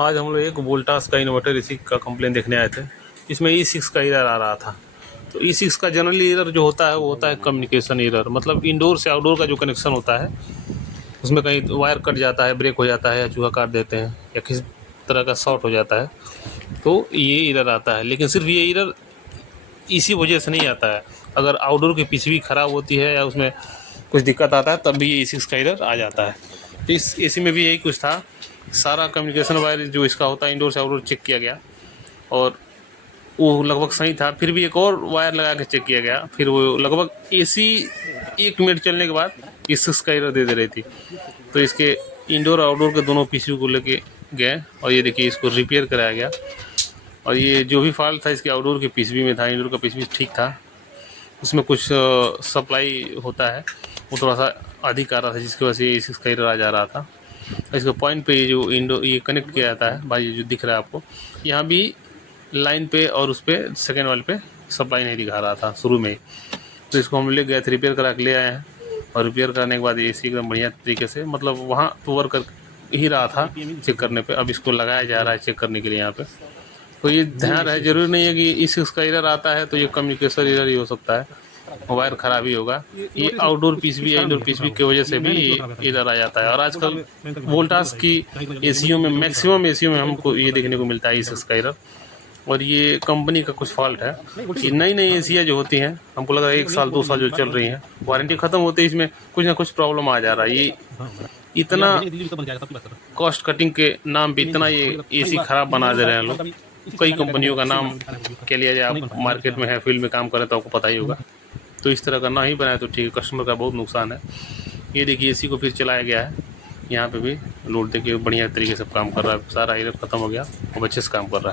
आज हम लोग एक वोल्टास का इन्वर्टर इसी का कंप्लेन देखने आए थे। इसमें E6 का एरर आ रहा था। तो E6 का जनरली एरर जो होता है वो होता है कम्युनिकेशन एरर, मतलब इंडोर से आउटडोर का जो कनेक्शन होता है उसमें कहीं वायर कट जाता है, ब्रेक हो जाता है या चूहा काट देते हैं या किसी तरह का शॉर्ट हो जाता है तो ये एरर आता है। लेकिन सिर्फ ये एरर इसी वजह से नहीं आता है, अगर आउटडोर की पीसीबी ख़राब होती है या उसमें कुछ दिक्कत आता है तब भी ये E6 का एरर आ जाता है। तो इस एसी में भी यही कुछ था। सारा कम्युनिकेशन वायर जो इसका होता है इंडोर से आउटडोर चेक किया गया और वो लगभग सही था। फिर भी एक और वायर लगा के चेक किया गया, फिर वो लगभग एसी 1 मिनट चलने के बाद E6 का एरर दे रही थी। तो इसके इंडोर आउटडोर के दोनों पीसीबी को लेके गए और ये देखिए इसको रिपेयर कराया गया। और ये जो भी फॉल्ट था इसके आउटडोर के पीसीबी में था, इंडोर का पीसीबी ठीक था। उसमें कुछ सप्लाई होता है वो थोड़ा सा अधिक आ रहा था जिसकी वजह से E6 का एरर आ जा रहा था। इसके पॉइंट पे ये जो ये कनेक्ट किया जाता है भाई, जो दिख रहा है आपको, यहाँ भी लाइन पे और उस पर सेकेंड वाले पे सप्लाई नहीं दिखा रहा था शुरू में। तो इसको हम ले गए थे, रिपेयर करा के ले आए हैं। और रिपेयर करने के बाद एसी एकदम बढ़िया तरीके से, मतलब वहाँ तो वर्क कर ही रहा था चेक करने पे, अब इसको लगाया जा रहा है चेक करने के लिए यहाँ पे। तो ये ध्यान रहे, जरूरी नहीं है कि E6 का एरर आता है तो ये कम्युनिकेशन एरर ही हो सकता है, वायर ख़राब ही होगा। ये आउटडोर पीसीबी या इंडोर पीसीबी की वजह से भी एरर आ जाता है। और आजकल वोल्टास की एसीओ में, मैक्सिमम एसीओ में हमको ये देखने को मिलता है E6 का एरर। और ये कंपनी का कुछ फॉल्ट है। ये नई नई एसियाँ जो होती हैं, हमको लगा 1 साल 2 साल जो चल रही हैं, वारंटी ख़त्म होते ही इसमें कुछ ना कुछ प्रॉब्लम आ जा रहा है। ये इतना कॉस्ट कटिंग के नाम पे इतना ये एसी ख़राब बना दे रहे हैं लोग। कई कंपनियों का नाम क्या लिया जाए, आप मार्केट में है, फील्ड में काम करें तो आपको पता ही होगा। तो इस तरह का ना ही बनाए तो ठीक है, कस्टमर का बहुत नुकसान है। ये देखिए एसी को फिर चलाया गया है, यहाँ पे भी लोड देखिए बढ़िया तरीके से काम कर रहा है, सारा एरर ख़त्म हो गया, अब अच्छे से काम कर रहा है।